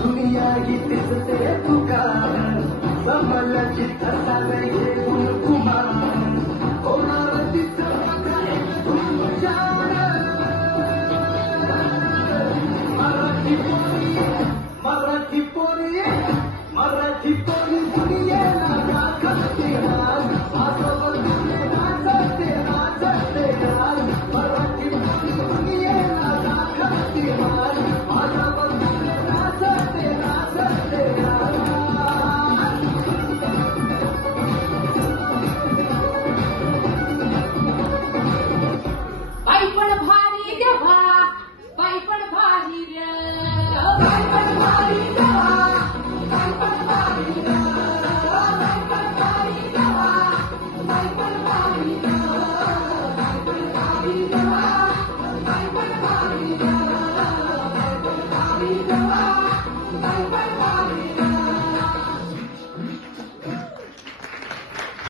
दुनिया ही तिसते पुकार समल चित्त कुमार होणार तिचं मराठी पोरी मराठी पोरी दुनियेला दाखवते राज आजवर नाचते नाचते राज मराठी पोरी दुनियेला दाखवते राज आजवर नाचते नाचते राज बाई पण भारी देवा बाई पण भारी रे बाई पण भारी देवा बाई पण भारी रे बाई पण भारी देवा बाई पण भारी रे बाई पण भारी देवा बाई पण भारी रे